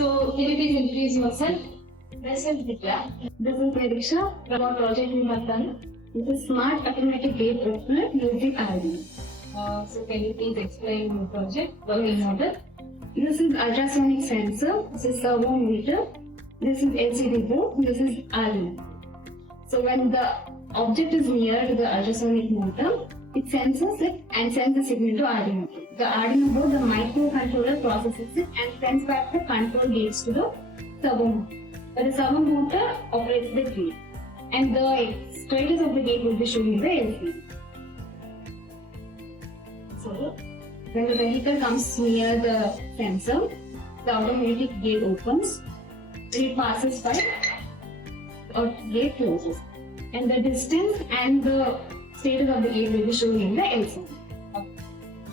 So, can you please introduce yourself? Myself, Vidya. This is Pradisha. What project we have done? This is smart automatic gate opener using Arduino. So, can you please explain your project, working model? This is ultrasonic sensor. This is servo meter. This is LCD board. This is Arduino. So when the object is near to the ultrasonic motor, it senses it and sends the signal to Arduino. The Arduino board, the microcontroller processes it and sends back the control gates to the servo motor. But the servo motor operates the gate, and the status of the gate will be shown in the LCD. So when the vehicle comes near the sensor, the automatic gate opens, it passes by, or gate closes, and the distance and the status of the gate will be shown in the LCD.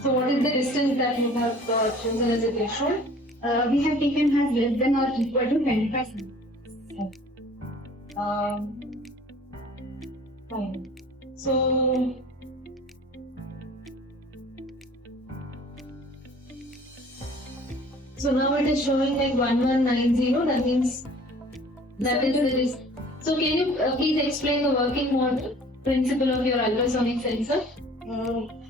So, what is the distance that you have chosen as a threshold? We have taken as less than or equal to 25 cm. Fine. So now it is showing like 1190. That means that is the risk. So can you please explain the working model principle of your ultrasonic sensor?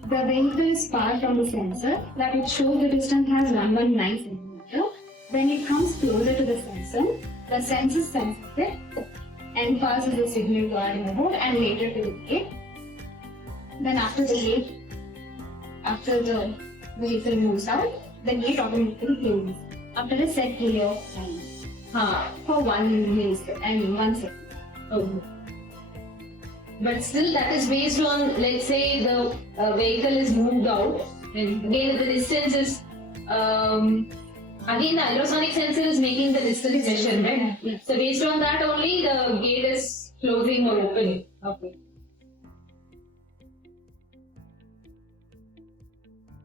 The vehicle is far from the sensor, that it shows the distance as 119 cm. When it comes closer to the sensor senses it and passes the signal to Arduino board and later to the gate. Then after the vehicle moves out, the gate automatically closes after a set delay of time for 1 second. Oh. But still, that is based on, let's say, the vehicle is moved out, and again the distance is again the ultrasonic sensor is making the distance measure, right? Yes. So based on that only the gate is closing or opening. Okay.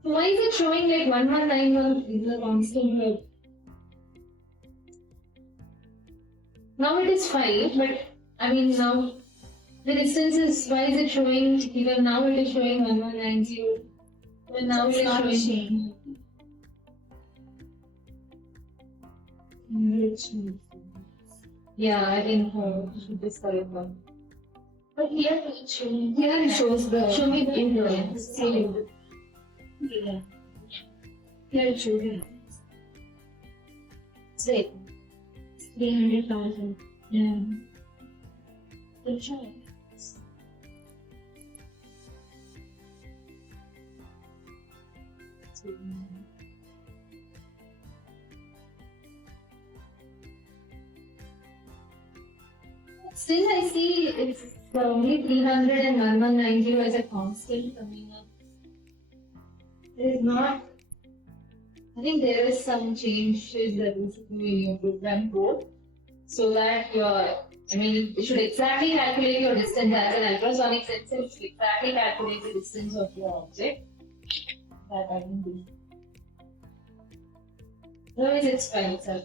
So why is it showing like 1191 is the constant here? Now it is 5, but I mean now the distance is, why is it showing, even now it is showing 1190, and now it is showing. Yeah, I think should be correct one. But here it shows. Here it shows the Show me the influence. Yeah. Here it shows the Wait. 300,000. Yeah. Good job. Still, I see it's only 300 and 1190 as a constant coming up. There is not. I think there is some changes that you should do in your program code so that you should exactly calculate your distance as an ultrasonic sensor. You should exactly calculate the distance of your object. That I can do. Otherwise, it's fine, sir.